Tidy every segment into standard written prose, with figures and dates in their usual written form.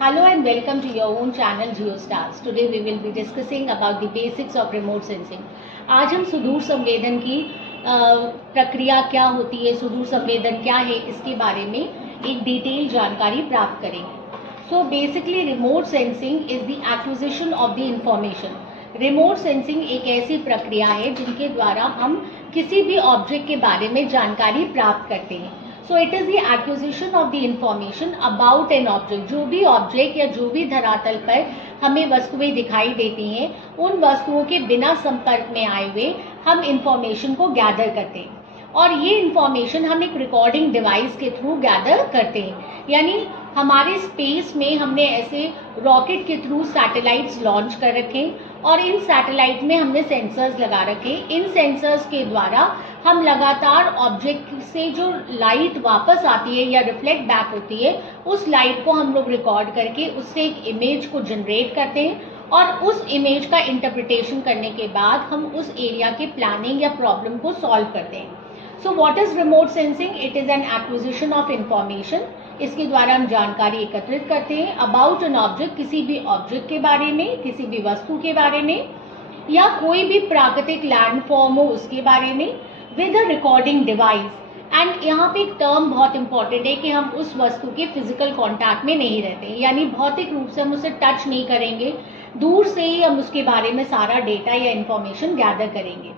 Hello and welcome to your own channel GeoStars. Today we will be discussing about the basics of remote sensing. आज हम सुदूर संवेदन की प्रक्रिया क्या होती है, सुदूर संवेदन क्या है, इसके बारे में एक डिटेल जानकारी प्राप्त करेंगे. So basically remote sensing is the acquisition of the information. Remote sensing एक ऐसी प्रक्रिया है जिनके द्वारा हम किसी भी ऑब्जेक्ट के बारे में जानकारी प्राप्त करते हैं. So it is the acquisition of the information about an object. जो भी ऑब्जेक्ट या जो भी धरातल पर हमें वस्तुएं दिखाई देती हैं, उन वस्तुओं के बिना संपर्क में आए हुए हम इंफॉर्मेशन को गैदर करते हैं. और ये इंफॉर्मेशन हम एक रिकॉर्डिंग डिवाइस के थ्रू गैदर करते हैं. यानी हमारे स्पेस में हमने ऐसे रॉकेट के थ्रू सैटेलाइट्स लॉन्च कर रखे और इन सैटेलाइट में हमने सेंसर्स लगा रखे. इन सेंसर्स के द्वारा हम लगातार ऑब्जेक्ट से जो लाइट वापस आती है या रिफ्लेक्ट बैक होती है, उस लाइट को हम लोग रिकॉर्ड करके उससे एक इमेज को जनरेट करते हैं और उस इमेज का इंटरप्रिटेशन करने के बाद हम उस एरिया के प्लानिंग या प्रॉब्लम को सॉल्व करते हैं. So what is remote sensing? It is an acquisition of information. इसके द्वारा हम जानकारी एकत्रित करते हैं अबाउट एन ऑब्जेक्ट, किसी भी ऑब्जेक्ट के बारे में, किसी भी वस्तु के बारे में या कोई भी प्राकृतिक लैंडफॉर्म हो उसके बारे में, with a recording device. And यहाँ पे एक टर्म बहुत इंपॉर्टेंट है कि हम उस वस्तु के फिजिकल कॉन्टैक्ट में नहीं रहते हैं, यानी भौतिक रूप से हम उसे टच नहीं करेंगे, दूर से ही हम उसके बारे में सारा डेटा या इंफॉर्मेशन गैदर करेंगे.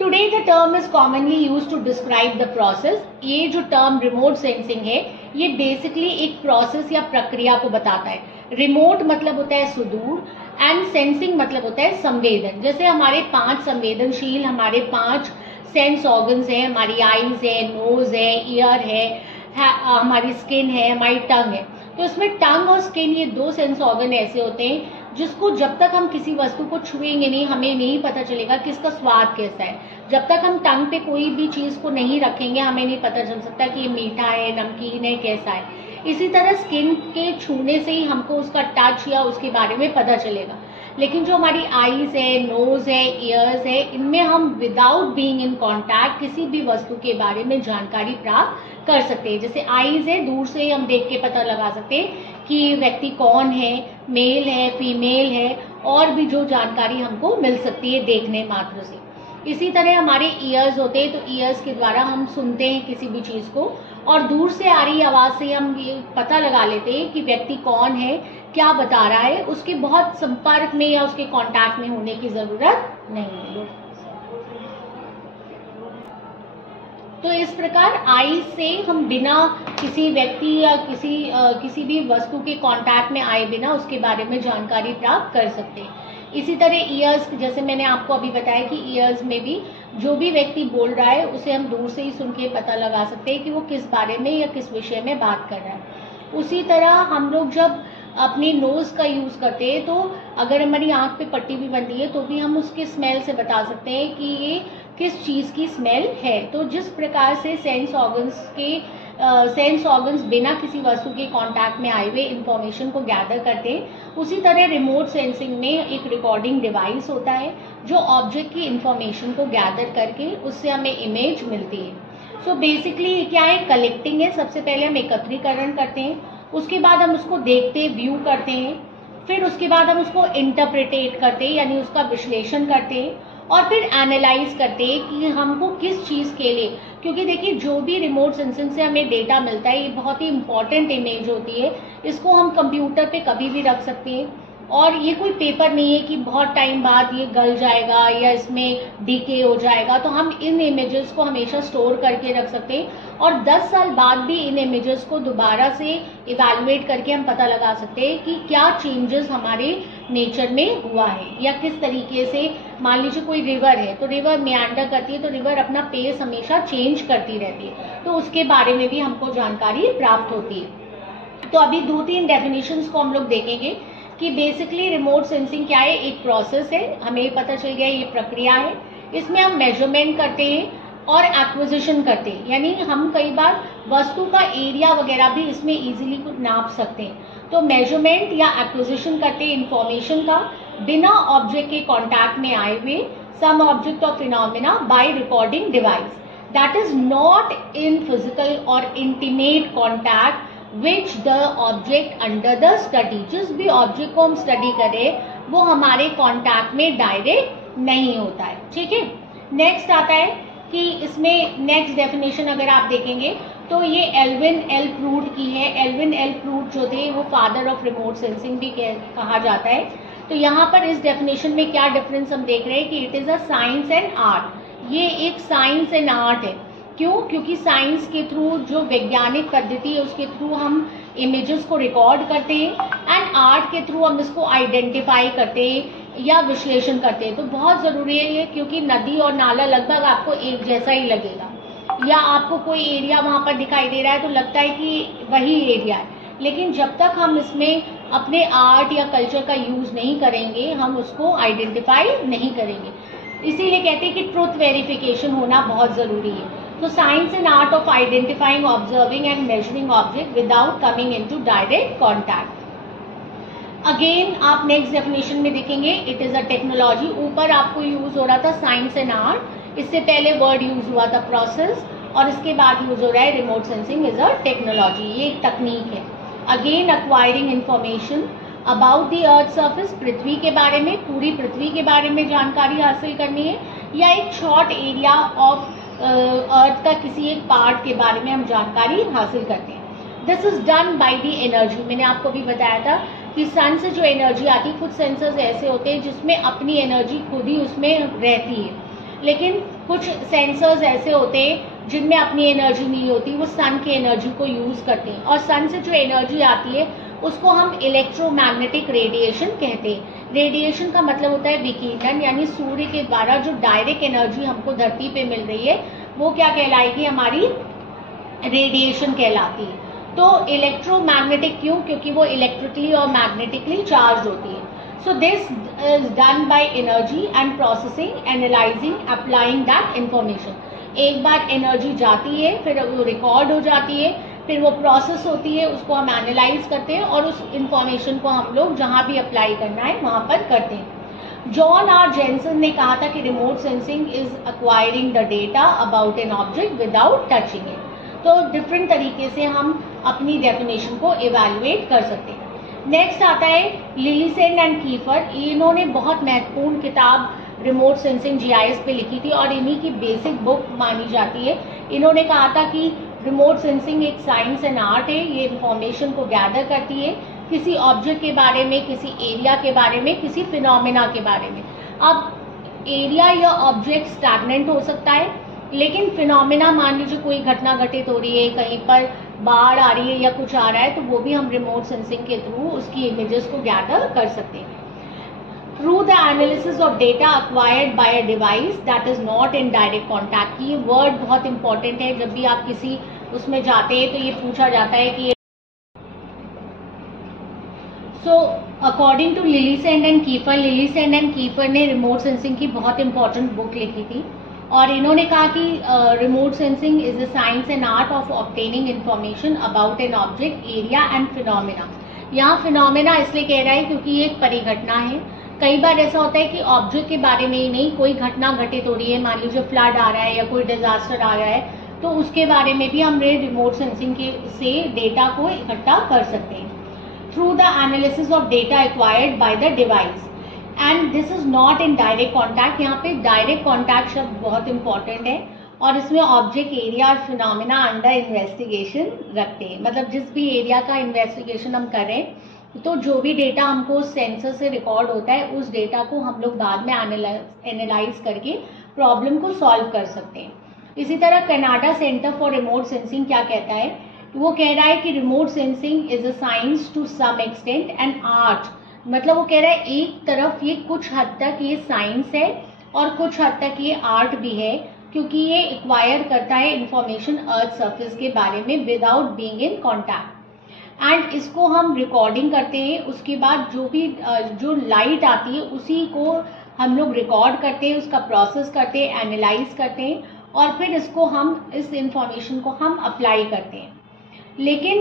Today the term is commonly used to describe the process. ये जो टर्म रिमोट सेंसिंग है, ये बेसिकली एक प्रोसेस या प्रक्रिया को बताता है. रिमोट मतलब होता है सुदूर एंड सेंसिंग मतलब होता है संवेदन. जैसे हमारे 5 संवेदनशील, हमारे 5 सेंस ऑर्गन्स हैं, हमारी आईज है, नोज है, ईयर है, हमारी स्किन है, हमारी टंग है. तो इसमें टंग और स्किन, ये 2 सेंस ऑर्गन ऐसे होते हैं जिसको जब तक हम किसी वस्तु को छुएंगे नहीं, हमें नहीं पता चलेगा कि इसका स्वाद कैसा है. जब तक हम टंग पे कोई भी चीज को नहीं रखेंगे, हमें नहीं पता चल सकता कि ये मीठा है, नमकीन है, कैसा है. इसी तरह स्किन के छूने से ही हमको उसका टच या उसके बारे में पता चलेगा. लेकिन जो हमारी आईज है, नोज है, ईयर्स है, इनमें हम विदाउट बीइंग इन कॉन्टैक्ट किसी भी वस्तु के बारे में जानकारी प्राप्त कर सकते हैं. जैसे आईज है, दूर से ही हम देख के पता लगा सकते हैं कि व्यक्ति कौन है, मेल है, फीमेल है, और भी जो जानकारी हमको मिल सकती है देखने मात्र से. इसी तरह हमारे ईयर्स होते हैं, तो ईयर्स के द्वारा हम सुनते हैं किसी भी चीज को और दूर से आ रही आवाज से हम ये पता लगा लेते हैं कि व्यक्ति कौन है, क्या बता रहा है. उसके बहुत संपर्क में या उसके कांटेक्ट में होने की जरूरत नहीं है. तो इस प्रकार आई से हम बिना किसी व्यक्ति या किसी भी वस्तु के कांटेक्ट में आए बिना उसके बारे में जानकारी प्राप्त कर सकते हैं. इसी तरह ईयर्स, जैसे मैंने आपको अभी बताया कि ईयर्स में भी जो भी व्यक्ति बोल रहा है उसे हम दूर से ही सुन के पता लगा सकते हैं कि वो किस बारे में या किस विषय में बात कर रहा है. उसी तरह हम लोग जब अपनी नोज का यूज करते हैं, तो अगर हमारी आंख पे पट्टी भी बनती है तो भी हम उसके स्मेल से बता सकते हैं कि ये किस चीज की स्मेल है. तो जिस प्रकार से सेंस ऑर्गन्स बिना किसी वस्तु के कांटेक्ट में आए हुए इंफॉर्मेशन को गैदर करते हैं, उसी तरह रिमोट सेंसिंग में एक रिकॉर्डिंग डिवाइस होता है जो ऑब्जेक्ट की इंफॉर्मेशन को गैदर करके उससे हमें इमेज मिलती है. सो बेसिकली क्या है, कलेक्टिंग है. सबसे पहले हम एकत्रीकरण करते हैं, उसके बाद हम उसको देखते, व्यू करते हैं, फिर उसके बाद हम उसको इंटरप्रिटेट करते हैं, यानी उसका विश्लेषण करते हैं, और फिर एनालाइज करते हैं कि हमको किस चीज के लिए. क्योंकि देखिए, जो भी रिमोट सेंसिंग से हमें डेटा मिलता है, ये बहुत ही इंपॉर्टेंट इमेज होती है. इसको हम कंप्यूटर पे कभी भी रख सकते हैं और ये कोई पेपर नहीं है कि बहुत टाइम बाद ये गल जाएगा या इसमें डीके हो जाएगा. तो हम इन इमेजेस को हमेशा स्टोर करके रख सकते हैं और 10 साल बाद भी इन इमेजेस को दोबारा से इवैल्यूएट करके हम पता लगा सकते हैं कि क्या चेंजेस हमारे नेचर में हुआ है या किस तरीके से. मान लीजिए कोई रिवर है, तो रिवर मियांडर करती है, तो रिवर अपना पेस हमेशा चेंज करती रहती है, तो उसके बारे में भी हमको जानकारी प्राप्त होती है. तो अभी 2-3 डेफिनेशंस को हम लोग देखेंगे कि बेसिकली रिमोट सेंसिंग क्या है. एक प्रोसेस है, हमें पता चल गया ये प्रक्रिया है. इसमें हम मेजरमेंट करते हैं और एक्विजिशन करते हैं, यानी हम कई बार वस्तु का एरिया वगैरह भी इसमें इजीली नाप सकते हैं. तो मेजरमेंट या एक्विजिशन करते हैं इंफॉर्मेशन का बिना ऑब्जेक्ट के कांटेक्ट में आए हुए, some object of phenomena by recording device that is not in physical or intimate contact which the object under the study, जिस भी ऑब्जेक्ट को हम स्टडी करें वो हमारे कॉन्टैक्ट में डायरेक्ट नहीं होता है। ठीक है, नेक्स्ट आता है कि इसमें नेक्स्ट डेफिनेशन अगर आप देखेंगे तो ये एल्विन एल प्रूट की है। एल्विन एल प्रूट जो थे वो फादर ऑफ रिमोट सेंसिंग भी कहा जाता है। तो यहाँ पर इस डेफिनेशन में क्या डिफरेंस हम देख रहे हैं कि it is a science and art. ये एक साइंस एंड आर्ट है। क्यों? क्योंकि साइंस के थ्रू जो वैज्ञानिक पद्धति है उसके थ्रू हम इमेजेस को रिकॉर्ड करते हैं एंड आर्ट के थ्रू हम इसको आइडेंटिफाई करते हैं या विश्लेषण करते हैं। तो बहुत ज़रूरी है ये, क्योंकि नदी और नाला लगभग आपको एक जैसा ही लगेगा, या आपको कोई एरिया वहाँ पर दिखाई दे रहा है तो लगता है कि वही एरिया है, लेकिन जब तक हम इसमें अपने आर्ट या कल्चर का यूज़ नहीं करेंगे हम उसको आइडेंटिफाई नहीं करेंगे। इसीलिए कहते हैं कि ट्रुथ वेरिफिकेशन होना बहुत ज़रूरी है। तो science and art of identifying, observing and measuring object without coming into direct contact. Again आप नेक्स्ट डेफिनेशन में देखेंगे इट इज़ अ टेक्नोलॉजी। ऊपर आपको यूज़ हो रहा था साइंस एंड आर्ट, इससे पहले वर्ड यूज़ हुआ था प्रोसेस, और इसके बाद यूज़ हो रहा है remote sensing is a technology. ये एक तकनीक है। Again acquiring information about the earth surface, पृथ्वी के बारे में, पूरी पृथ्वी के बारे में जानकारी हासिल करनी है, या एक शॉर्ट एरिया ऑफ अर्थ का किसी एक पार्ट के बारे में हम जानकारी हासिल करते हैं। This is done by the energy. मैंने आपको भी बताया था कि सन से जो एनर्जी आती है, कुछ सेंसर्स ऐसे होते हैं जिसमें अपनी एनर्जी खुद ही उसमें रहती है, लेकिन कुछ सेंसर्स ऐसे होते हैं जिनमें अपनी एनर्जी नहीं होती, वो सन की एनर्जी को यूज़ करते हैं। और सन से जो एनर्जी आती है उसको हम इलेक्ट्रोमैग्नेटिक रेडिएशन कहते हैं। रेडिएशन का मतलब होता है विकिरण, यानी सूर्य के द्वारा जो डायरेक्ट एनर्जी हमको धरती पे मिल रही है वो क्या कहलाएगी? हमारी रेडिएशन कहलाती है। तो इलेक्ट्रोमैग्नेटिक क्यों? क्योंकि वो इलेक्ट्रिकली और मैग्नेटिकली चार्ज होती है। So this is done by energy and processing, analysing, applying that information. एक बार एनर्जी जाती है, फिर वो रिकॉर्ड हो जाती है, फिर वो प्रोसेस होती है, उसको हम एनालाइज करते हैं और उस इंफॉर्मेशन को हम लोग जहाँ भी अप्लाई करना है वहाँ पर करते हैं। जॉन आर जेनसन ने कहा था कि remote sensing is acquiring the data about an object without touching it. तो डिफरेंट तरीके से हम अपनी डेफिनेशन को इवेल्युएट कर सकते हैं। नेक्स्ट आता है लिलीसेन एंड कीफर। इन्होंने बहुत महत्वपूर्ण किताब रिमोट सेंसिंग जीआईएस पे लिखी थी और इन्हीं की बेसिक बुक मानी जाती है। इन्होंने कहा था कि रिमोट सेंसिंग एक साइंस एंड आर्ट है। ये इंफॉर्मेशन को गैदर करती है किसी ऑब्जेक्ट के बारे में, किसी एरिया के बारे में, किसी फिनोमेना के बारे में। अब एरिया या ऑब्जेक्ट स्टैग्नेंट हो सकता है, लेकिन फिनोमेना, मान लीजिए कोई घटना घटित हो रही है, कहीं पर बाढ़ आ रही है या कुछ आ रहा है, तो वो भी हम रिमोट सेंसिंग के थ्रू उसकी इमेजेस को गैदर कर सकते हैं। Through the analysis of data acquired bye a device that is not in direct contact. ये वर्ड बहुत इंपॉर्टेंट है। जब भी आप किसी उसमें जाते हैं तो ये पूछा जाता है कि so according to Lillesand and Kiefer, Lillesand and Kiefer ने रिमोट सेंसिंग की बहुत इंपॉर्टेंट बुक लिखी थी और इन्होंने कहा कि remote sensing is a science and art of obtaining information about an object, area and phenomena. यहाँ फिनोमेना इसलिए कह रहा है क्योंकि ये एक परिघटना है। कई बार ऐसा होता है कि ऑब्जेक्ट के बारे में ही नहीं, कोई घटना घटित हो रही है, मान लीजिए फ्लड आ रहा है या कोई डिजास्टर आ रहा है, तो उसके बारे में भी हम रिमोट सेंसिंग के से डेटा को इकट्ठा कर सकते हैं through the analysis of data acquired by the device and this is not in direct contact. यहाँ पे डायरेक्ट कॉन्टैक्ट शब्द बहुत इंपॉर्टेंट है और इसमें ऑब्जेक्ट, एरिया और फिनोमेना अंडर इन्वेस्टिगेशन रखते हैं। मतलब जिस भी एरिया का इन्वेस्टिगेशन हम करें तो जो भी डेटा हमको सेंसर से रिकॉर्ड होता है उस डेटा को हम लोग बाद में एनालाइज करके प्रॉब्लम को सॉल्व कर सकते हैं। इसी तरह Canada centre for remote sensing क्या कहता है? वो कह रहा है कि remote sensing is a science to some extent and art. मतलब वो कह रहा है एक तरफ ये कुछ हद तक ये साइंस है और कुछ हद तक ये आर्ट भी है, क्योंकि ये एक्वायर करता है इंफॉर्मेशन अर्थ सरफेस के बारे में without being in contact. And इसको हम रिकॉर्डिंग करते हैं, उसके बाद जो भी जो लाइट आती है उसी को हम लोग रिकॉर्ड करते हैं, उसका प्रोसेस करते हैं, एनालाइज करते हैं और फिर इसको हम इस इंफॉर्मेशन को हम अप्लाई करते हैं। लेकिन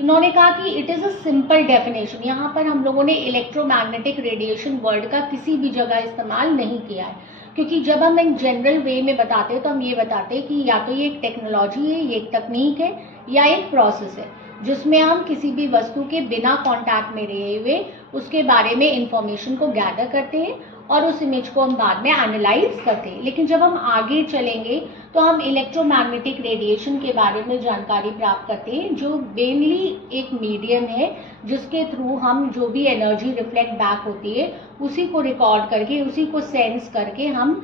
इन्होंने कहा कि it is a simple definition. यहाँ पर हम लोगों ने इलेक्ट्रोमैग्नेटिक रेडिएशन वर्ड का किसी भी जगह इस्तेमाल नहीं किया है, क्योंकि जब हम एक जनरल वे में बताते हैं तो हम ये बताते हैं कि या तो ये एक टेक्नोलॉजी है, ये एक तकनीक है या एक प्रोसेस है। जिसमें हम किसी भी वस्तु के बिना कांटेक्ट में रहे हुए उसके बारे में इंफॉर्मेशन को गैदर करते हैं और उस इमेज को हम बाद में एनालाइज करते हैं। लेकिन जब हम आगे चलेंगे तो हम इलेक्ट्रोमैग्नेटिक रेडिएशन के बारे में जानकारी प्राप्त करते हैं, जो मेनली एक मीडियम है जिसके थ्रू हम जो भी एनर्जी रिफ्लेक्ट बैक होती है उसी को रिकॉर्ड करके, उसी को सेंस करके हम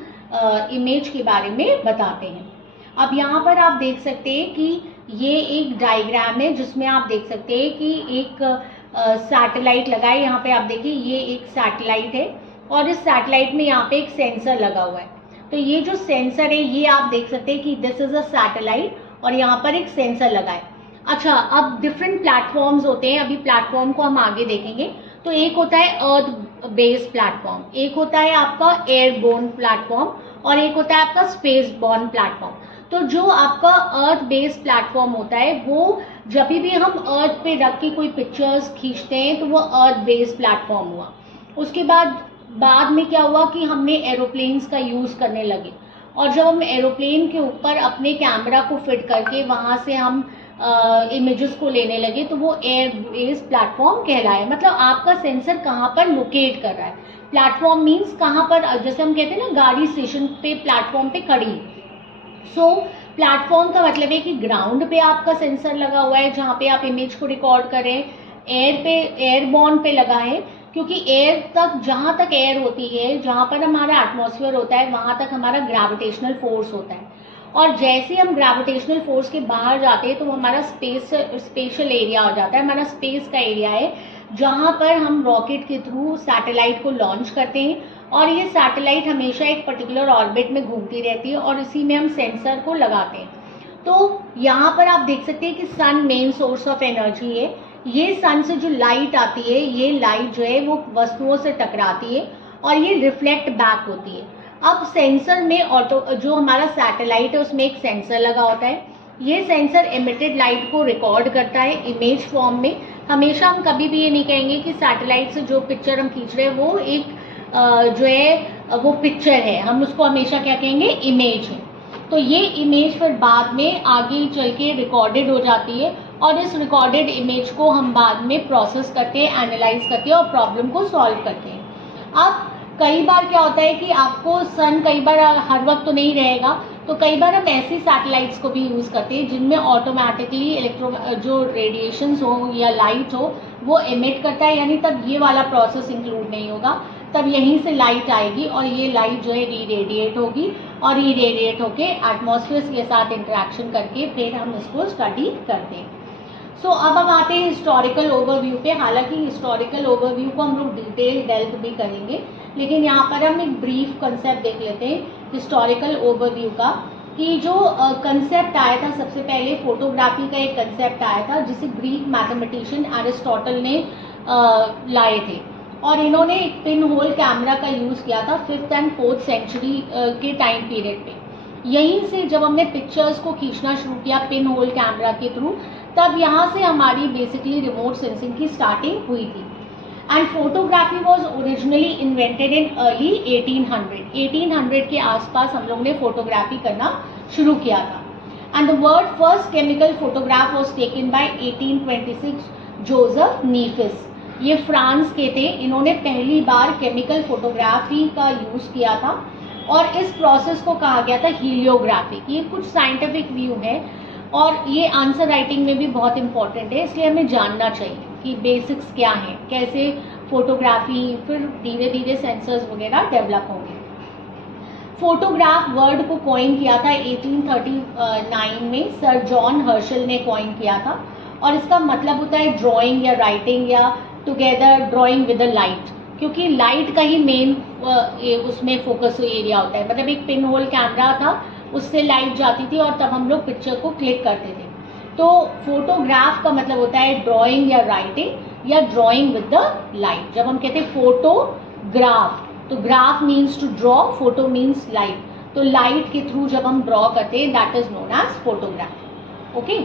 इमेज के बारे में बताते हैं। अब यहाँ पर आप देख सकते हैं कि ये एक डायग्राम है जिसमें आप देख सकते हैं कि एक सैटेलाइट लगा है। यहाँ पे आप देखिए ये एक सैटेलाइट है और इस सैटेलाइट में यहाँ पे एक सेंसर लगा हुआ है। तो ये जो सेंसर है ये आप देख सकते हैं कि दिस इज अ सैटेलाइट और यहाँ पर एक सेंसर लगा है। अच्छा, अब डिफरेंट प्लेटफॉर्म्स होते हैं, अभी प्लेटफॉर्म को हम आगे देखेंगे। तो एक होता है अर्थ बेस्ड प्लेटफॉर्म, एक होता है आपका एयरबोर्न प्लेटफॉर्म और एक होता है आपका स्पेस बॉर्न प्लेटफॉर्म। तो जो आपका अर्थ बेस्ड प्लेटफॉर्म होता है वो जब भी हम अर्थ पे रख के कोई पिक्चर्स खींचते हैं तो वो अर्थ बेस्ड प्लेटफॉर्म हुआ। उसके बाद में क्या हुआ कि हमने एरोप्लेन्स का यूज करने लगे और जब हम एरोप्लेन के ऊपर अपने कैमरा को फिट करके वहां से हम इमेजेस को लेने लगे तो वो एयर बेस्ड प्लेटफॉर्म कहलाया। मतलब आपका सेंसर कहाँ पर लोकेट कर रहा है। प्लेटफॉर्म मीन्स कहाँ पर, जैसे हम कहते हैं ना गाड़ी स्टेशन पे प्लेटफॉर्म पे खड़ी। सो प्लेटफॉर्म का मतलब है कि ग्राउंड पे आपका सेंसर लगा हुआ है जहाँ पे आप इमेज को रिकॉर्ड करें। एयरबॉर्न पे लगा है क्योंकि एयर तक, जहां तक एयर होती है, जहां पर हमारा एटमॉस्फेयर होता है वहां तक हमारा ग्रेविटेशनल फोर्स होता है और जैसे हम ग्रेविटेशनल फोर्स के बाहर जाते हैं तो हमारा स्पेशल एरिया हो जाता है, हमारा स्पेस का एरिया है जहां पर हम रॉकेट के थ्रू सैटेलाइट को लॉन्च करते हैं और ये सैटेलाइट हमेशा एक पर्टिकुलर ऑर्बिट में घूमती रहती है और इसी में हम सेंसर को लगाते हैं। तो यहाँ पर आप देख सकते हैं कि सन मेन सोर्स ऑफ एनर्जी है। ये सन से जो लाइट आती है, ये लाइट जो है वो वस्तुओं से टकराती है और ये रिफ्लेक्ट बैक होती है। अब सेंसर में जो हमारा सैटेलाइट है उसमें एक सेंसर लगा होता है। ये सेंसर एमिटेड लाइट को रिकॉर्ड करता है इमेज फॉर्म में। हमेशा हम कभी भी ये नहीं कहेंगे कि सैटेलाइट से जो पिक्चर हम खींच रहे हैं वो एक जो है वो पिक्चर है, हम उसको हमेशा क्या कहेंगे, इमेज है। तो ये इमेज फिर बाद में आगे चल के रिकॉर्डेड हो जाती है और इस रिकॉर्डेड इमेज को हम बाद में प्रोसेस करते हैं, एनालाइज करते हैं और प्रॉब्लम को सॉल्व करते हैं। अब कई बार क्या होता है कि आपको सन कई बार हर वक्त तो नहीं रहेगा, तो कई बार हम ऐसी सैटेलाइट्स को भी यूज करते हैं जिनमें ऑटोमेटिकली जो रेडिएशंस हो या लाइट हो वो एमिट करता है, यानी तब ये वाला प्रोसेस इंक्लूड नहीं होगा। तब यहीं से लाइट आएगी और ये लाइट जो है रीरेडिएट होगी और रीरेडिएट होके एटमॉस्फेयर के साथ इंटरेक्शन करके फिर हम इसको स्टडी करते हैं। सो अब हम आते हैं हिस्टोरिकल ओवरव्यू पे। हालांकि हिस्टोरिकल ओवरव्यू को हम लोग डिटेल डेल्व भी करेंगे, लेकिन यहाँ पर हम एक ब्रीफ कंसेप्ट देख लेते हैं हिस्टोरिकल ओवरव्यू का। कि जो कंसेप्ट आया था सबसे पहले, फोटोग्राफी का एक कंसेप्ट आया था जिसे ग्रीक मैथमेटिशियन एरिस्टोटल ने लाए थे और इन्होंने एक पिन होल कैमरा का यूज किया था 5th and 4th सेंचुरी के टाइम पीरियड पे। यहीं से जब हमने पिक्चर्स को खींचना शुरू किया पिन होल कैमरा के थ्रू, तब यहाँ से हमारी बेसिकली रिमोट सेंसिंग की स्टार्टिंग हुई थी। And photography was originally invented in early 1800 के आसपास हम लोग ने फोटोग्राफी करना शुरू किया था। And the world first chemical photograph was taken by 1826 Joseph Niepce. ये फ्रांस के थे, इन्होंने पहली बार केमिकल फोटोग्राफी का यूज किया था और इस प्रोसेस को कहा गया था हीलियोग्राफी। ये कुछ साइंटिफिक व्यू है और ये आंसर राइटिंग में भी बहुत इंपॉर्टेंट है, इसलिए हमें जानना चाहिए कि बेसिक्स क्या है, कैसे फोटोग्राफी, फिर धीरे धीरे सेंसर्स वगैरह डेवलप होंगे। फोटोग्राफ वर्ड को कॉइन किया था 1839 में सर जॉन हर्शल ने कॉइन किया था और इसका मतलब होता है ड्राइंग या राइटिंग या together drawing with the light, क्योंकि लाइट का ही मेन उसमें फोकस एरिया होता है। मतलब एक पिन होल कैमरा था, उससे लाइट जाती थी और तब हम लोग पिक्चर को क्लिक करते थे। तो फोटोग्राफ का मतलब होता है ड्राइंग या राइटिंग या ड्राइंग विद द लाइट। जब हम कहते हैं फोटोग्राफ, तो graph means to draw, photo means light, तो लाइट के थ्रू जब हम ड्रॉ करते हैं that is known as photograph. Okay,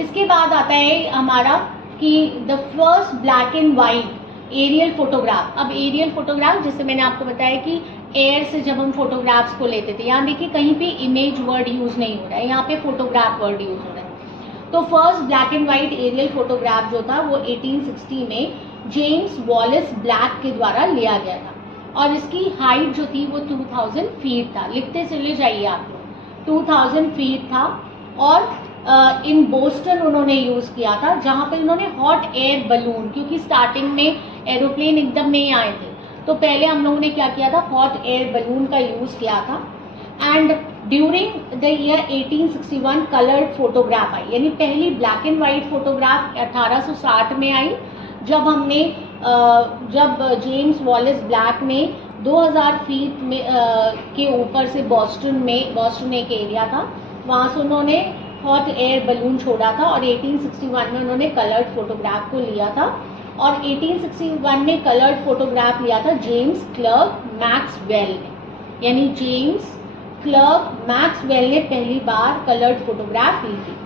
इसके बाद आता है हमारा कि the first black and white aerial photograph. अब एरियल फोटोग्राफ, जैसे मैंने आपको बताया कि एयर से जब हम फोटोग्राफ्स को लेते थे, यहाँ देखिए कहीं पे इमेज वर्ड यूज नहीं हो रहा है, यहाँ पे फोटोग्राफ वर्ड यूज हो रहा है। तो first black and white aerial photograph जो था वो 1860 में जेम्स वॉलेस ब्लैक के द्वारा लिया गया था और इसकी हाइट जो थी वो 2000 फीट था। लिखते चले जाइए आप लोग, 2000 फीट था। और इन बोस्टन उन्होंने यूज किया था, जहां पर इन्होंने हॉट एयर बलून, क्योंकि स्टार्टिंग में एरोप्लेन एकदम नहीं आए थे, तो पहले हम लोगों ने क्या किया था, हॉट एयर बलून का यूज किया था। And during the year 1861 coloured photograph आई, यानी पहली ब्लैक एंड व्हाइट फोटोग्राफ 1860 में आई, जब हमने जब जेम्स वॉलेस ब्लैक ने 2000 फीट में के ऊपर से बॉस्टन एक एरिया था, वहां से उन्होंने हॉट एयर बलून छोड़ा था और 1861 में उन्होंने कलर्ड फोटोग्राफ को लिया था। और 1861 में कलर्ड फोटोग्राफ लिया था जेम्स क्लर्क मैक्सवेल ने, यानी जेम्स क्लर्क मैक्सवेल ने पहली बार कलर्ड फोटोग्राफ ली थी।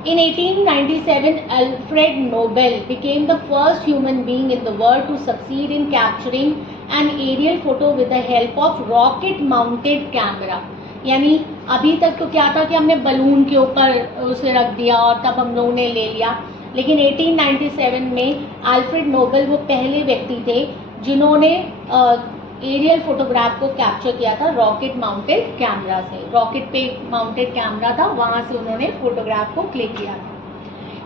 In 1897, Alfred Nobel became the first human being in the world to succeed in capturing an aerial photo with the help of rocket-mounted camera. यानी अभी तक तो क्या था कि हमने बलून के ऊपर उसे रख दिया और तब हम लोगों ने ले लिया, लेकिन 1897 में अल्फ्रेड नोबेल वो पहले व्यक्ति थे जिन्होंने एरियल फोटोग्राफ को कैप्चर किया था रॉकेट माउंटेड कैमरा से। रॉकेट पे माउंटेड कैमरा था, वहां से उन्होंने फोटोग्राफ को क्लिक किया था।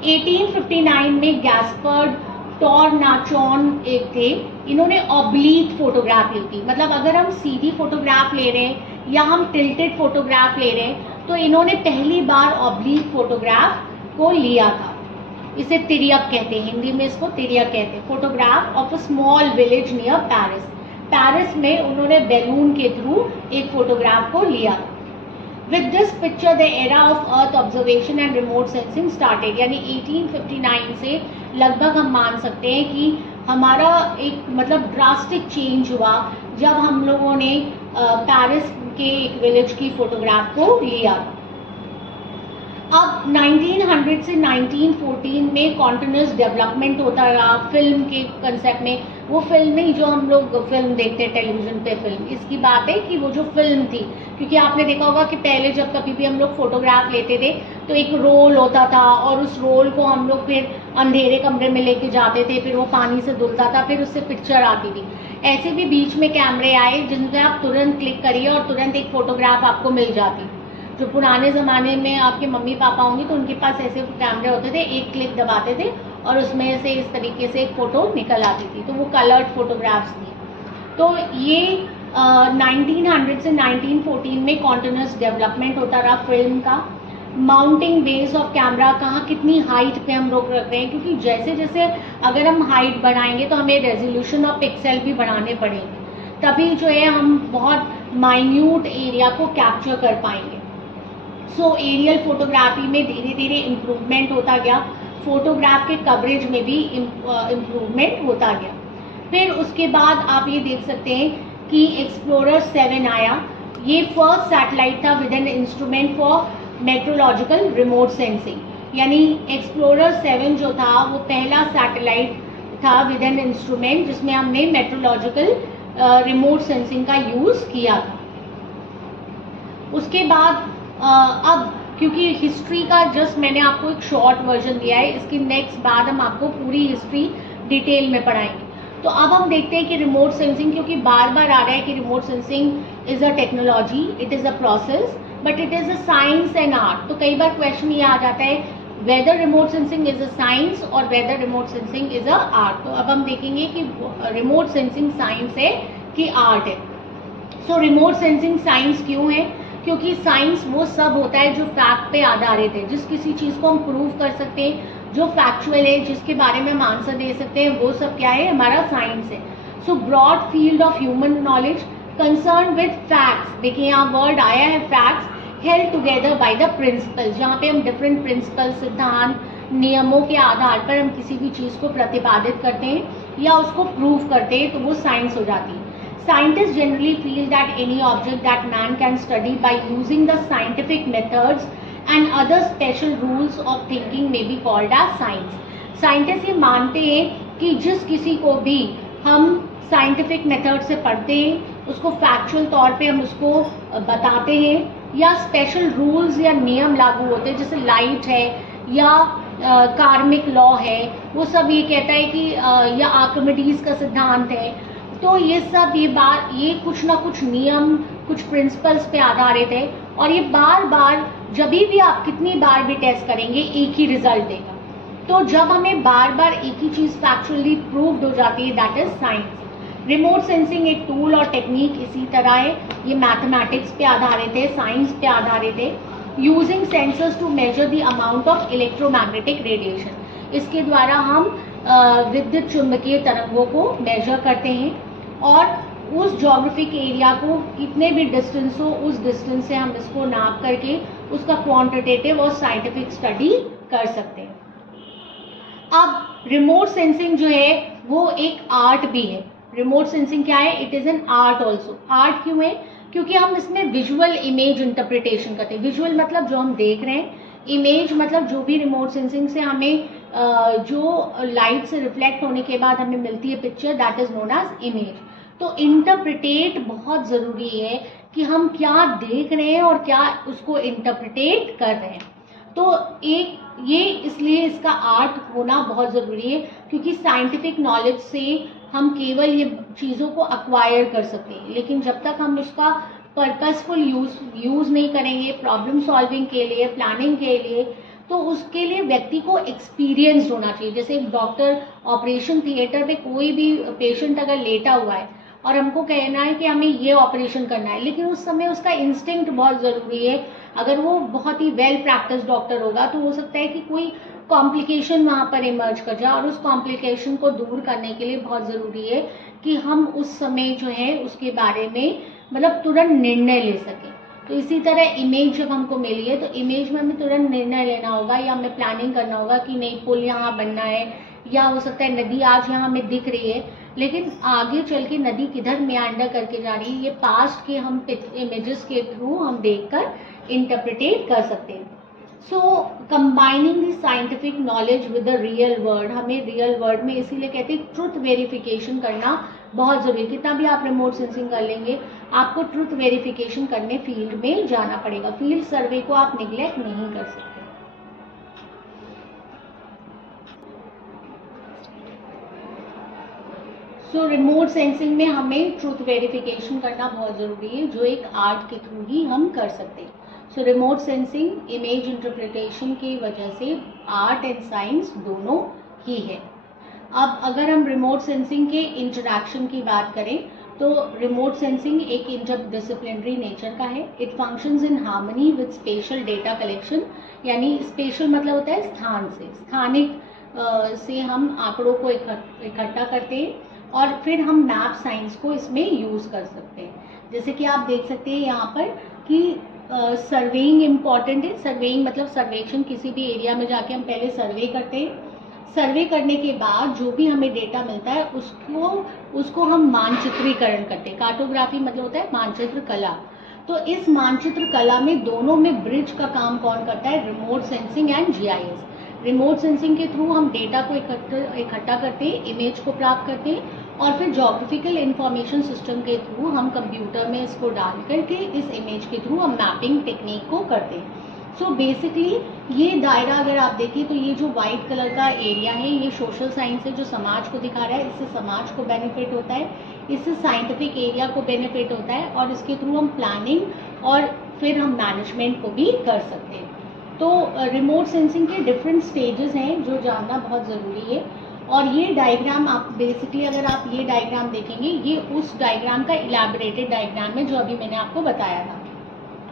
1859 में गैस्पर्ड टॉर्नाचॉन एक थे, इन्होंने ऑब्लीक फोटोग्राफ ली थी। मतलब अगर हम सीधी फोटोग्राफ ले रहे हैं या हम टिल्टेड फोटोग्राफ ले रहे हैं, तो इन्होंने पहली बार ऑब्लीक फोटोग्राफ को लिया था। इसे तिर्यक कहते हैं, हिंदी में इसको तिर्यक कहते हैं। Photograph of a small village near Paris, Paris में उन्होंने बैलून के थ्रू एक फोटोग्राफ को लिया। With this picture the era of earth observation and remote sensing started, यानी 1859 से लगभग हम मान सकते हैं कि हमारा एक मतलब ड्रास्टिक चेंज हुआ जब हम लोगों ने पेरिस के एक विलेज की फोटोग्राफ को लिया। अब 1900 से 1914 में कॉन्टिन्यूस डेवलपमेंट होता रहा फिल्म के कंसेप्ट में। वो फिल्म नहीं जो हम लोग फिल्म देखते हैं टेलीविजन पे फिल्म, इसकी बात है कि वो जो फिल्म थी, क्योंकि आपने देखा होगा कि पहले जब कभी भी हम लोग फोटोग्राफ लेते थे तो एक रोल होता था और उस रोल को हम लोग फिर अंधेरे कमरे में लेके जाते थे, फिर वो पानी से धुलता था, फिर उससे पिक्चर आती थी। ऐसे भी बीच में कैमरे आए जिनसे आप तुरंत क्लिक करिए और तुरंत एक फोटोग्राफ आपको मिल जाती। जो पुराने ज़माने में आपके मम्मी पापा होंगे तो उनके पास ऐसे कैमरे होते थे, एक क्लिक दबाते थे और उसमें से इस तरीके से एक फ़ोटो निकल आती थी, तो वो कलर्ड फोटोग्राफ्स थी। तो ये 1900 से 1914 में कॉन्टिन्यूस डेवलपमेंट होता रहा फिल्म का। माउंटिंग बेस ऑफ कैमरा, कहाँ कितनी हाइट पे हम रोक रख रहे हैं, क्योंकि जैसे जैसे अगर हम हाइट बढ़ाएंगे तो हमें रेजोल्यूशन और पिक्सल भी बढ़ाने पड़ेंगे, तभी जो है हम बहुत माइन्यूट एरिया को कैप्चर कर पाएंगे। सो एरियल फोटोग्राफी में धीरे धीरे इम्प्रूवमेंट होता गया, फोटोग्राफ के कवरेज में भी इम्प्रूवमेंट होता गया। फिर उसके बाद आप ये देख सकते हैं कि एक्सप्लोरर 7 आया। ये फर्स्ट सैटेलाइट था with an instrument for meteorological remote sensing, यानी एक्सप्लोरर 7 जो था वो पहला सैटेलाइट था विद एन इंस्ट्रूमेंट जिसमें हमने मेट्रोलॉजिकल रिमोट सेंसिंग का यूज किया था। उसके बाद अब क्योंकि हिस्ट्री का जस्ट मैंने आपको एक शॉर्ट वर्जन दिया है, इसकी नेक्स्ट बाद हम आपको पूरी हिस्ट्री डिटेल में पढ़ाएंगे। तो अब हम देखते हैं कि रिमोट सेंसिंग, क्योंकि बार बार आ रहा है कि remote sensing is a technology, it is a process, but it is a science and art. तो कई बार क्वेश्चन ये आ जाता है whether remote sensing is a science or whether remote sensing is a art. तो अब हम देखेंगे कि रिमोट सेंसिंग साइंस है कि आर्ट है। सो रिमोट सेंसिंग साइंस क्यों है? क्योंकि साइंस वो सब होता है जो फैक्ट पे आधारित है, जिस किसी चीज़ को हम प्रूव कर सकते हैं, जो फैक्चुअल है, जिसके बारे में हम आंसर दे सकते हैं, वो सब क्या है? हमारा साइंस है। So broad field of human knowledge concern with facts. देखिए यहाँ वर्ड आया है facts, held together by the principles, जहाँ पे हम डिफरेंट प्रिंसिपल, सिद्धांत, नियमों के आधार पर हम किसी भी चीज़ को प्रतिपादित करते हैं या उसको प्रूव करते हैं, तो वो साइंस हो जाती है। Scientists generally feel that any object that man can study by using the scientific methods and other special rules of thinking may be called as science. Scientists ये मानते हैं कि जिस किसी को भी हम scientific method से पढ़ते हैं, उसको factual तौर पे हम उसको बताते हैं, या स्पेशल रूल्स या नियम लागू होते हैं, जैसे लाइट है या कार्मिक लॉ है, वो सब ये कहता है कि या आर्किमिडीज का सिद्धांत है। तो ये सब ये कुछ ना कुछ नियम, कुछ प्रिंसिपल्स पे आधारित है, और ये बार बार जब भी आप कितनी बार भी टेस्ट करेंगे एक ही रिजल्ट देगा। तो जब हमें बार बार एक ही चीज फैक्चुअली प्रूव्ड हो जाती है, that is science. Remote sensing एक टूल और टेक्निक इसी तरह है, ये मैथमेटिक्स पे आधारित है, साइंस पे आधारित है। Using sensors to measure the amount of electromagnetic radiation, इसके द्वारा हम विद्युत चुंबकीय तरंगों को मेजर करते हैं, और उस ज्योग्राफिक एरिया को कितने भी डिस्टेंस हो, उस डिस्टेंस से हम इसको नाप करके उसका क्वांटिटेटिव और साइंटिफिक स्टडी कर सकते हैं। अब रिमोट सेंसिंग जो है वो एक आर्ट भी है। रिमोट सेंसिंग क्या है? It is an art also. Art क्यों है? क्योंकि हम इसमें विजुअल इमेज इंटरप्रिटेशन करते हैं। विजुअल मतलब जो हम देख रहे हैं, इमेज मतलब जो भी रिमोट सेंसिंग से हमें जो लाइट से रिफ्लेक्ट होने के बाद हमें मिलती है picture, that is known as image. तो इंटरप्रिटेट बहुत जरूरी है कि हम क्या देख रहे हैं और क्या उसको इंटरप्रिटेट कर रहे हैं। तो एक ये इसलिए इसका आर्ट होना बहुत जरूरी है, क्योंकि साइंटिफिक नॉलेज से हम केवल ये चीज़ों को अक्वायर कर सकते हैं, लेकिन जब तक हम उसका पर्पसफुल यूज नहीं करेंगे प्रॉब्लम सॉल्विंग के लिए, प्लानिंग के लिए, तो उसके लिए व्यक्ति को एक्सपीरियंस होना चाहिए। जैसे डॉक्टर ऑपरेशन थिएटर में कोई भी पेशेंट अगर लेटा हुआ है और हमको कहना है कि हमें ये ऑपरेशन करना है, लेकिन उस समय उसका इंस्टिंक्ट बहुत ज़रूरी है। अगर वो बहुत ही वेल प्रैक्टिस डॉक्टर होगा तो हो सकता है कि कोई कॉम्प्लिकेशन वहाँ पर इमर्ज कर जाए, और उस कॉम्प्लिकेशन को दूर करने के लिए बहुत ज़रूरी है कि हम उस समय जो है उसके बारे में मतलब तुरंत निर्णय ले सकें। तो इसी तरह इमेज जब हमको मिली है, तो इमेज में हमें तुरंत निर्णय लेना होगा, या हमें प्लानिंग करना होगा कि नहीं पुल यहाँ बनना है, या हो सकता है नदी आज यहाँ हमें दिख रही है, लेकिन आगे चल के नदी किधर मेंडर करके जा रही है, ये पास्ट के हम इमेजेस के थ्रू हम देखकर इंटरप्रिटेट कर सकते हैं। So combining the scientific knowledge with the real world, हमें रियल वर्ल्ड में इसीलिए कहते हैं ट्रुथ वेरिफिकेशन करना बहुत जरूरी है। कितना भी आप रिमोट सेंसिंग कर लेंगे, आपको ट्रुथ वेरिफिकेशन करने फील्ड में जाना पड़ेगा। फील्ड सर्वे को आप निग्लेक्ट नहीं कर सकते। सो रिमोट सेंसिंग में हमें ट्रुथ वेरिफिकेशन करना बहुत ज़रूरी है, जो एक आर्ट के थ्रू ही हम कर सकते हैं। सो रिमोट सेंसिंग इमेज इंटरप्रिटेशन की वजह से आर्ट एंड साइंस दोनों ही है। अब अगर हम रिमोट सेंसिंग के इंटरैक्शन की बात करें, तो रिमोट सेंसिंग एक इंटरडिसिप्लिनरी नेचर का है। It functions in harmony with special data collection, यानी स्पेशल मतलब होता है स्थान से, स्थानिक से हम आंकड़ों को इकट्ठा करते हैं, और फिर हम मैप साइंस को इसमें यूज कर सकते हैं। जैसे कि आप देख सकते हैं यहाँ पर कि सर्वेइंग इम्पॉर्टेंट है। सर्वेइंग मतलब सर्वेक्षण, किसी भी एरिया में जाके हम पहले सर्वे करते हैं। सर्वे करने के बाद जो भी हमें डेटा मिलता है उसको हम मानचित्रीकरण करते हैं। कार्टोग्राफी मतलब होता है मानचित्र कला। तो इस मानचित्र कला में दोनों में ब्रिज का काम कौन करता है? Remote sensing and GIS. Remote sensing के थ्रू हम डेटा को इकट्ठा करते हैं, इमेज को प्राप्त करते हैं, और फिर ज्योग्राफिकल इंफॉर्मेशन सिस्टम के थ्रू हम कंप्यूटर में इसको डाल करके इस इमेज के थ्रू हम मैपिंग टेक्निक को करते हैं। सो बेसिकली ये दायरा अगर आप देखें तो ये जो व्हाइट कलर का एरिया है ये सोशल साइंस है, जो समाज को दिखा रहा है। इससे समाज को बेनिफिट होता है, इससे साइंटिफिक एरिया को बेनिफिट होता है, और इसके थ्रू हम प्लानिंग और फिर हम मैनेजमेंट को भी कर सकते हैं। तो रिमोट सेंसिंग के डिफरेंट स्टेजेस हैं जो जानना बहुत ज़रूरी है। और ये डायग्राम आप बेसिकली अगर आप ये डायग्राम देखेंगे, ये उस डायग्राम का इलैबोरेटेड डायग्राम है जो अभी मैंने आपको बताया था।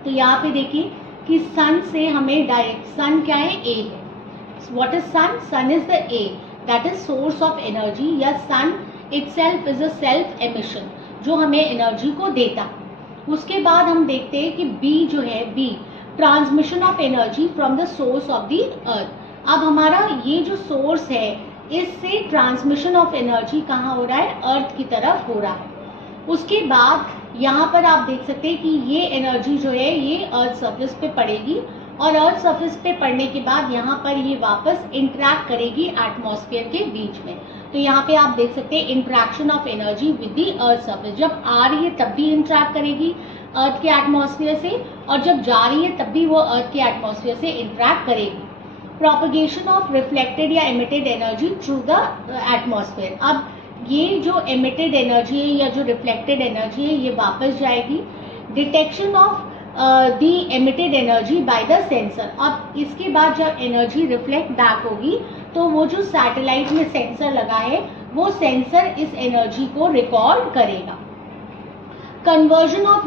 तो यहाँ पे देखिए कि सन से हमें डायरेक्ट, सन क्या है? ए है। What is sun? Sun is the uh, that is source of energy, या sun itself is a self emission जो हमें एनर्जी को देता है। उसके बाद हम देखते हैं कि बी जो है, B transmission of energy from the source of the earth. अब हमारा ये जो सोर्स है, इससे ट्रांसमिशन ऑफ एनर्जी कहाँ हो रहा है? अर्थ की तरफ हो रहा है। उसके बाद यहाँ पर आप देख सकते हैं कि ये एनर्जी जो है ये अर्थ सरफेस पे पड़ेगी, और अर्थ सरफेस पे पड़ने के बाद यहाँ पर ये वापस इंटरैक्ट करेगी एटमॉस्फेयर के बीच में। तो यहाँ पे आप देख सकते हैं interaction of energy with the earth surface. जब आ रही है तब भी इंटरैक्ट करेगी अर्थ के एटमॉस्फेयर से, और जब जा रही है तब भी वो अर्थ के एटमॉस्फेयर से इंटरैक्ट करेगी। प्रोपगेशन ऑफ रिफ्लेक्टेड या emitted energy through the atmosphere. अब ये जो एमिटेड एनर्जी है या जो रिफ्लेक्टेड एनर्जी है ये वापस जाएगी। Detection of the emitted energy by the sensor. अब इसके बाद जब एनर्जी रिफ्लेक्ट बैक होगी तो वो जो सैटेलाइट में सेंसर लगा है वो सेंसर इस एनर्जी को रिकॉर्ड करेगा। Conversion of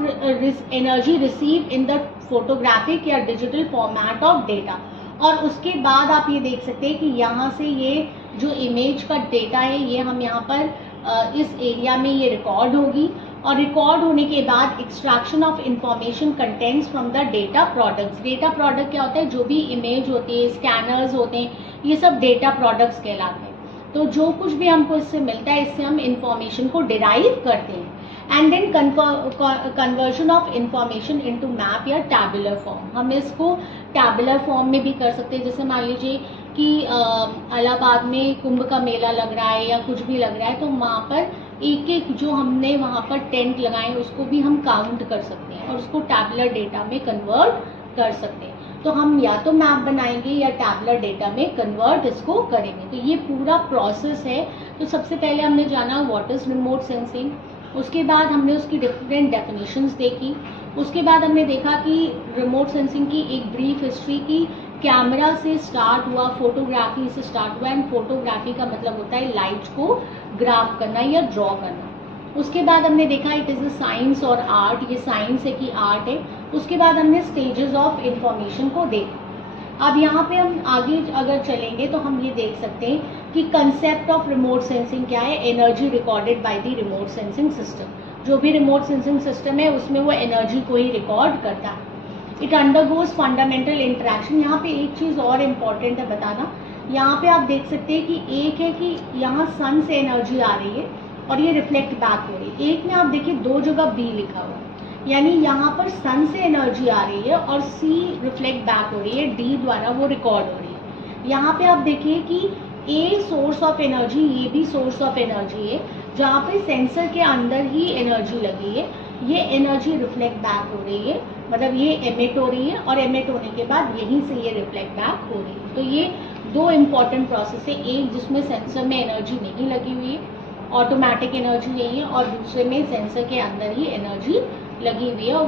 energy receive in the photographic या डिजिटल फॉर्मेट ऑफ डेटा। और उसके बाद आप ये देख सकते हैं कि यहाँ से ये जो इमेज का डेटा है ये हम यहाँ पर इस एरिया में ये रिकॉर्ड होगी, और रिकॉर्ड होने के बाद extraction of information contents from the data products. Data product क्या होता है? जो भी इमेज होती है, स्कैनर्स होते हैं, ये सब डेटा प्रोडक्ट्स कहलाते हैं। तो जो कुछ भी हमको इससे मिलता है इससे हम इंफॉर्मेशन को डिराइव करते हैं। And then conversion of information into map या टैबुलर फॉर्म। हम इसको टैबुलर फॉर्म में भी कर सकते हैं। जैसे मान लीजिए कि इलाहाबाद में कुंभ का मेला लग रहा है या कुछ भी लग रहा है, तो वहाँ पर एक एक जो हमने वहाँ पर टेंट लगाए उसको भी हम काउंट कर सकते हैं और उसको टैबुलर डेटा में कन्वर्ट कर सकते हैं। तो हम या तो मैप बनाएंगे या टैबुलर डेटा में कन्वर्ट इसको करेंगे। तो ये पूरा प्रोसेस है। तो सबसे पहले हमने जाना व्हाट इज रिमोट सेंसिंग, उसके बाद हमने उसकी डिफरेंट डेफिनेशंस देखी, उसके बाद हमने देखा कि रिमोट सेंसिंग की एक ब्रीफ हिस्ट्री की। कैमरा से स्टार्ट हुआ, फोटोग्राफी से स्टार्ट हुआ, एंड फोटोग्राफी का मतलब होता है लाइट को ग्राफ करना या ड्रॉ करना। उसके बाद हमने देखा इट इज़ अ साइंस और आर्ट, ये साइंस है कि आर्ट है। उसके बाद हमने स्टेजेस ऑफ इंफॉर्मेशन को देखा। अब यहाँ पे हम आगे अगर चलेंगे तो हम ये देख सकते हैं कि कंसेप्ट ऑफ रिमोट सेंसिंग क्या है। Energy recorded by the remote sensing system. जो भी रिमोट सेंसिंग सिस्टम है उसमें वो एनर्जी को ही रिकॉर्ड करता है। It undergoes fundamental interaction. यहाँ पे एक चीज़ और इम्पॉर्टेंट है बताना, यहाँ पे आप देख सकते हैं कि एक है कि यहाँ सन से एनर्जी आ रही है और ये रिफ्लेक्ट बैक हो रही है। एक में आप देखिए दो जगह बी लिखा हुआ है, यानी यहाँ पर सन से एनर्जी आ रही है और सी रिफ्लेक्ट बैक हो रही है, डी द्वारा वो रिकॉर्ड हो रही है। यहाँ पे आप देखिए कि ए सोर्स ऑफ एनर्जी, ये भी सोर्स ऑफ एनर्जी है, जहाँ पे सेंसर के अंदर ही एनर्जी लगी है। ये एनर्जी रिफ्लेक्ट बैक हो रही है, मतलब ये एमिट हो रही है और एमिट होने के बाद यहीं से ये रिफ्लेक्ट बैक हो रही है। तो ये दो इम्पॉर्टेंट प्रोसेस है, एक जिसमें सेंसर में एनर्जी नहीं लगी हुई है, ऑटोमेटिक एनर्जी यही है, और दूसरे में सेंसर के अंदर ही एनर्जी लगी हुई है और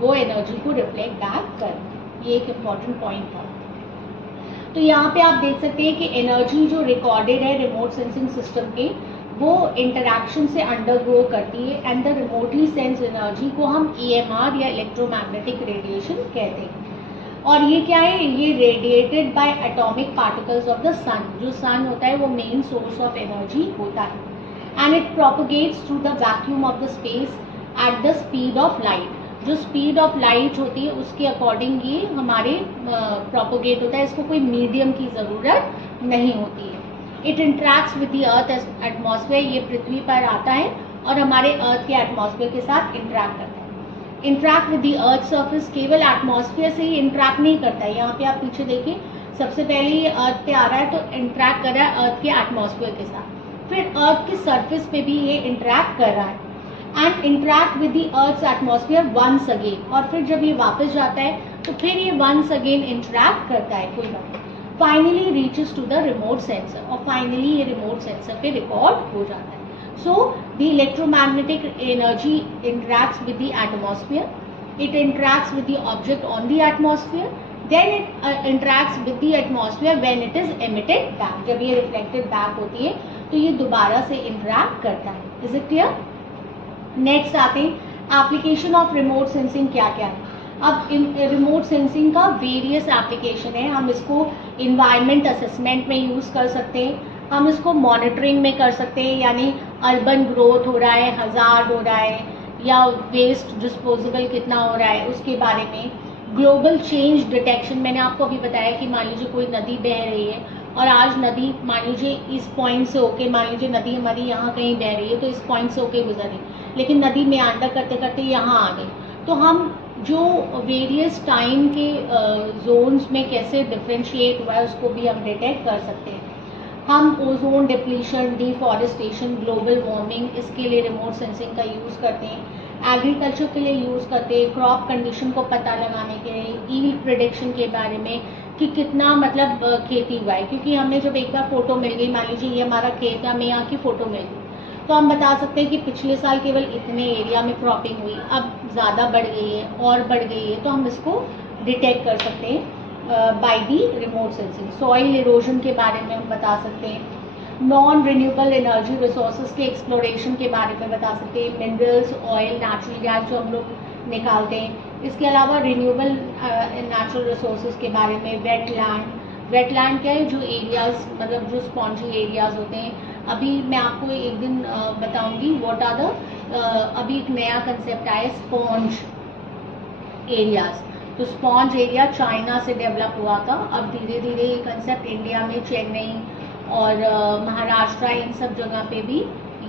वो एनर्जी को रिफ्लेक्ट बैक कर। ये एक इम्पॉर्टेंट पॉइंट था। तो यहाँ पे आप देख सकते हैं कि एनर्जी जो रिकॉर्डेड है रिमोट सेंसिंग सिस्टम के, वो इंटरैक्शन से अंडरगो करती है, and the remotely sense energy को हम EMR या इलेक्ट्रोमैग्नेटिक रेडिएशन कहते हैं। और ये क्या है? ये radiated by atomic particles of the sun. जो सन होता है वो मेन सोर्स ऑफ एनर्जी होता है, and it propagates through the vacuum of the space at the speed of light. जो स्पीड ऑफ लाइट होती है उसके अकॉर्डिंग ये हमारे प्रोपोगेट होता है, इसको कोई मीडियम की ज़रूरत नहीं होती है। It interacts with the earth atmosphere. ये पृथ्वी पर आता है और हमारे अर्थ के एटमॉस्फेयर के साथ इंटरैक्ट करता है। Interact with the earth surface, केवल एटमॉस्फेयर से ही इंटरैक्ट नहीं करता है। यहाँ पे आप पीछे देखिए, सबसे पहले ये अर्थ पे आ रहा है तो इंटरैक्ट कर रहा है अर्थ के एटमॉस्फेयर के साथ, फिर अर्थ के सरफेस पे भी ये इंटरैक्ट कर रहा है, and interact with the earth atmosphere once again. और फिर जब ये वापस जाता है तो फिर ये वंस अगेन इंटरैक्ट करता है कोई बात। Finally reaches to the remote sensor, और फाइनली ये रिमोट सेंसर पे रिकॉर्ड हो जाता है। So the electromagnetic energy interacts with the atmosphere, it interacts with the object on the atmosphere, then it interacts with the atmosphere when it is emitted back. जब ये reflected back होती है तो ये दोबारा से इंटरैक्ट करता है। Is it clear? नेक्स्ट आते हैं एप्लीकेशन ऑफ रिमोट सेंसिंग क्या क्या है। अब रिमोट सेंसिंग का वेरियस एप्लीकेशन है। हम इसको इन्वायरमेंट असेसमेंट में यूज़ कर सकते हैं, हम इसको मॉनिटरिंग में कर सकते हैं, यानी अर्बन ग्रोथ हो रहा है, हज़ार्ड हो रहा है, या वेस्ट डिस्पोजेबल कितना हो रहा है उसके बारे में। ग्लोबल चेंज डिटेक्शन, मैंने आपको अभी बताया कि मान लीजिए कोई नदी बह रही है और आज नदी मान लीजिए इस पॉइंट से होके, मान लीजिए नदी हमारी यहाँ कहीं बह रही है तो इस पॉइंट से होके गुजर रही, लेकिन नदी में अंडर करते करते यहाँ आ गई, तो हम जो वेरियस टाइम के जोन्स में कैसे डिफ्रेंशिएट हुआ है उसको भी हम डिटेक्ट कर सकते हैं। हम ozone depletion, deforestation, global warming, इसके लिए रिमोट सेंसिंग का यूज़ करते हैं। एग्रीकल्चर के लिए यूज़ करते हैं, क्रॉप कंडीशन को पता लगाने के लिए, यील्ड प्रिडिक्शन के बारे में कि कितना मतलब खेती हुआ है, क्योंकि हमने जब एक बार फोटो मिल गई, मान लीजिए ये हमारा खेत है, हमें यहाँ की फोटो मिल गई, तो हम बता सकते हैं कि पिछले साल केवल इतने एरिया में क्रॉपिंग हुई, अब ज़्यादा बढ़ गई है और बढ़ गई है, तो हम इसको डिटेक्ट कर सकते हैं by the remote sensing. Soil erosion के बारे में हम बता सकते हैं, नॉन रिन्यूएबल एनर्जी रिसोर्सेज के एक्सप्लोरेशन के बारे में बता सकते हैं, मिनरल्स, ऑयल, नेचुरल गैस जो हम लोग निकालते हैं। इसके अलावा रिन्यूएबल नेचुरल रिसोर्सेज के बारे में, वेटलैंड क्या है, जो एरियाज मतलब जो स्पॉन्जी एरियाज होते हैं। अभी मैं आपको एक दिन बताऊंगी व्हाट आर द, अभी एक नया कंसेप्ट आया स्पॉन्ज एरियाज। तो स्पॉन्ज एरिया चाइना से डेवलप हुआ था, अब धीरे धीरे ये कंसेप्ट इंडिया में चेन्नई और महाराष्ट्र इन सब जगह पे भी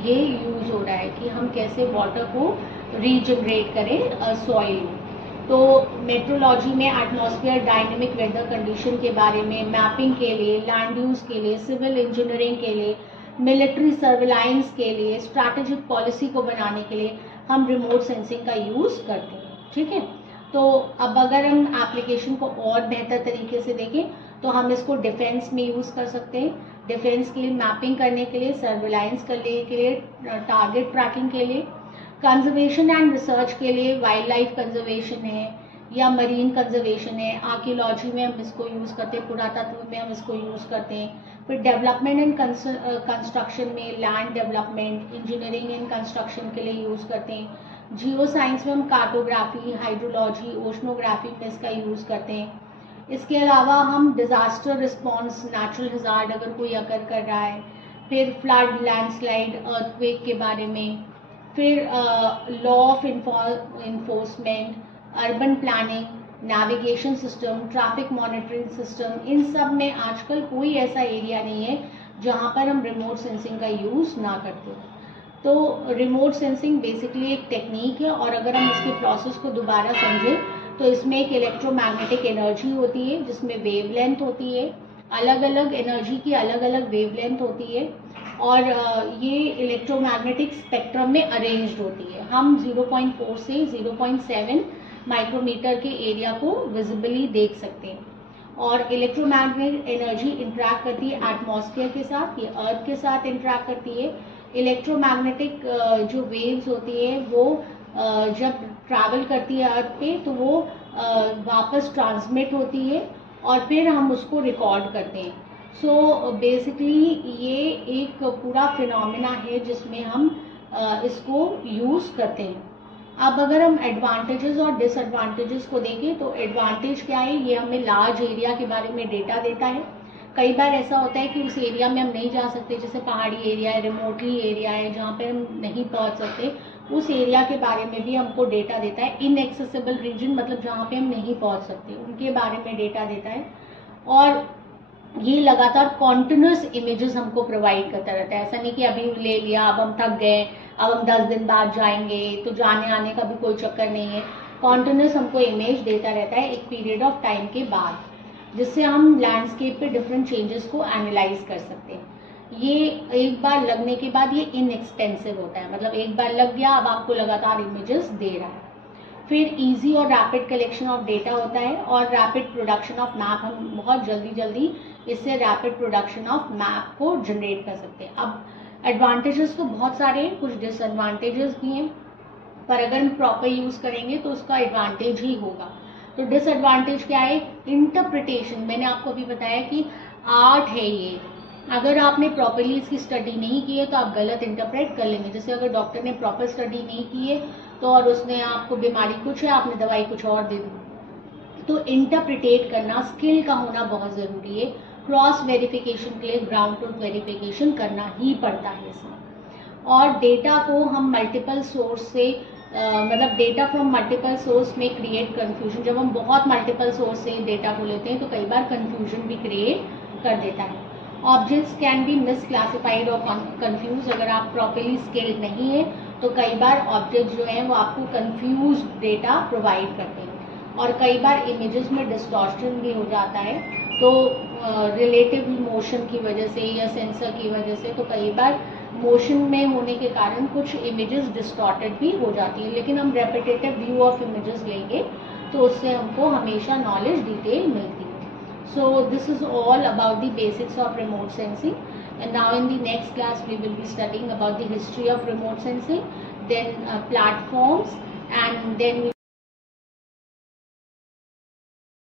ये यूज़ हो रहा है कि हम कैसे वाटर को रीजनरेट करें सॉइल में। तो मेट्रोलॉजी में एटमॉस्फेयर डायनेमिक वेदर कंडीशन के बारे में, मैपिंग के लिए, लैंड यूज़ के लिए, सिविल इंजीनियरिंग के लिए, मिलिट्री सर्विलांस के लिए, स्ट्रैटेजिक पॉलिसी को बनाने के लिए हम रिमोट सेंसिंग का यूज़ करते हैं। ठीक है, तो अब अगर हम एप्लीकेशन को और बेहतर तरीके से देखें तो हम इसको डिफेंस में यूज़ कर सकते हैं। डिफेंस के लिए मैपिंग करने के लिए, सर्विलांस करने के लिए, टारगेट ट्रैकिंग के लिए, कंजर्वेशन एंड रिसर्च के लिए, वाइल्ड लाइफ कंजर्वेशन है या मरीन कंजर्वेशन है, आर्कियोलॉजी में हम इसको यूज़ करते हैं, पुरातत्व में हम इसको यूज़ करते हैं। फिर डेवलपमेंट एंड कंस्ट्रक्शन में land development, engineering and construction के लिए यूज़ करते हैं। जियो साइंस में हम कार्टोग्राफी, हाइड्रोलॉजी, ओशनोग्राफी में इसका यूज़ करते हैं। इसके अलावा हम डिज़ास्टर रिस्पॉन्स, नेचुरल हज़ार्ड अगर कोई अगर कर रहा है, फिर फ्लड, लैंडस्लाइड, अर्थक्वेक के बारे में, फिर law of enforcement, urban planning, navigation system, traffic monitoring system, इन सब में आजकल कोई ऐसा एरिया नहीं है जहाँ पर हम रिमोट सेंसिंग का यूज़ ना करते हो। तो रिमोट सेंसिंग बेसिकली एक टेक्निक है, और अगर हम इसके प्रोसेस को दोबारा समझें तो इसमें एक इलेक्ट्रोमैग्नेटिक एनर्जी होती है जिसमें वेवलेंथ होती है, अलग अलग एनर्जी की अलग अलग वेवलेंथ होती है, और ये इलेक्ट्रोमैग्नेटिक स्पेक्ट्रम में अरेंज्ड होती है। हम 0.4 से 0.7 माइक्रोमीटर के एरिया को विजिबली देख सकते हैं, और इलेक्ट्रोमैग्नेटिक एनर्जी इंटरैक्ट करती है एटमॉस्फेयर के साथ, ये अर्थ के साथ इंटरैक्ट करती है। इलेक्ट्रोमैग्नेटिक जो वेव्स होती है वो जब ट्रैवल करती है अर्थ पे तो वो वापस ट्रांसमिट होती है और फिर हम उसको रिकॉर्ड करते हैं। सो बेसिकली ये एक पूरा फिनोमेना है जिसमें हम इसको यूज़ करते हैं। अब अगर हम एडवांटेजेस और डिसएडवांटेजेस को देखें तो एडवांटेज क्या है, ये हमें लार्ज एरिया के बारे में डेटा देता है। कई बार ऐसा होता है कि उस एरिया में हम नहीं जा सकते, जैसे पहाड़ी एरिया है, रिमोटली एरिया है जहाँ पे हम नहीं पहुँच सकते, उस एरिया के बारे में भी हमको डेटा देता है। इनएक्सेसिबल रीजन मतलब जहाँ पे हम नहीं पहुँच सकते उनके बारे में डेटा देता है, और ये लगातार कॉन्टिन्यूस इमेजेस हमको प्रोवाइड करता रहता है। ऐसा नहीं कि अभी ले लिया, अब हम थक गए, अब हम 10 दिन बाद जाएंगे, तो जाने आने का भी कोई चक्कर नहीं है। कॉन्टिन्यूस हमको इमेज देता रहता है एक पीरियड ऑफ टाइम के बाद, जिससे हम लैंडस्केप पे डिफरेंट चेंजेस को एनालाइज कर सकते हैं। ये एक बार लगने के बाद ये इनएक्सपेंसिव होता है, मतलब एक बार लग गया, अब आपको लगातार इमेजेस दे रहा है। फिर इजी और रैपिड कलेक्शन ऑफ डेटा होता है, और रैपिड प्रोडक्शन ऑफ मैप, हम बहुत जल्दी इससे रैपिड प्रोडक्शन ऑफ मैप को जनरेट कर सकते हैं। अब एडवांटेजेस तो बहुत सारे हैं, कुछ डिसएडवांटेजेस भी हैं, पर अगर हम प्रॉपर यूज़ करेंगे तो उसका एडवांटेज ही होगा। तो डिसएडवांटेज क्या है, इंटरप्रिटेशन। मैंने आपको अभी बताया कि आर्ट है ये, अगर आपने प्रॉपरली इसकी स्टडी नहीं की है तो आप गलत इंटरप्रेट कर लेंगे। जैसे अगर डॉक्टर ने प्रॉपर स्टडी नहीं की है तो और उसने आपको बीमारी कुछ है, आपने दवाई कुछ और दे दी, तो इंटरप्रिटेट करना स्किल का होना बहुत ज़रूरी है। क्रॉस वेरिफिकेशन के लिए ग्राउंड ट्रूथ वेरिफिकेशन करना ही पड़ता है इसमें। और डेटा को हम मल्टीपल सोर्स से मतलब डेटा फ्रॉम मल्टीपल सोर्स में क्रिएट कन्फ्यूजन, जब हम बहुत मल्टीपल सोर्स से डेटा को लेते हैं तो कई बार कन्फ्यूजन भी क्रिएट कर देता है। ऑब्जेक्ट्स कैन बी मिसक्लासिफाइड और कंफ्यूज। अगर आप प्रॉपरली स्किल्ड नहीं है तो कई बार ऑब्जेक्ट्स जो हैं वो आपको कंफ्यूज डेटा प्रोवाइड करते हैं, और कई बार इमेजेस में डिस्टॉर्शन भी हो जाता है। तो रिलेटिव मोशन की वजह से या सेंसर की वजह से तो कई बार मोशन में होने के कारण कुछ इमेजेस डिस्टॉर्टेड भी हो जाती है। लेकिन हम रेपिटेटिव व्यू ऑफ इमेजेस लेंगे तो उससे हमको हमेशा नॉलेज डिटेल मिलती है। So this is all about the basics of remote sensing, and now in the next class we will be studying about the history of remote sensing, then platforms, and then